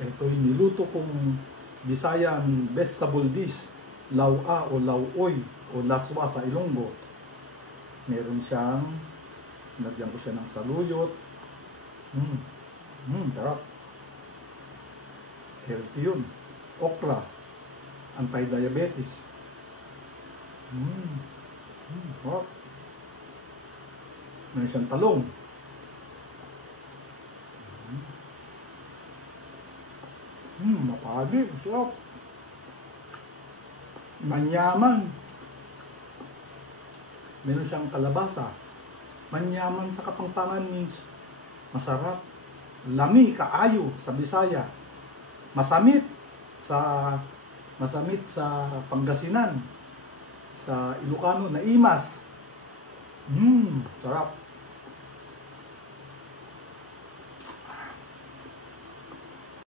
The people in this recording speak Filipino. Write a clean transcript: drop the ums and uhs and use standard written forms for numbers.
Ito'y niluto kong Bisayan vegetable dish, lawa o lawoy o laswa sa Ilonggo. Meron siyang, lagyan ko siya ng saluyot. Sarap. Healthy yun. Okra, anti-diabetes. Sarap. Meron siyang talong. Mapagi, sarap. Manyaman. Meron siyang kalabasa. Manyaman sa Kapampangan means masarap. Lami, kaayo sa Bisaya. Masamit sa Pangasinan. Sa Ilocano, naimas. Sarap.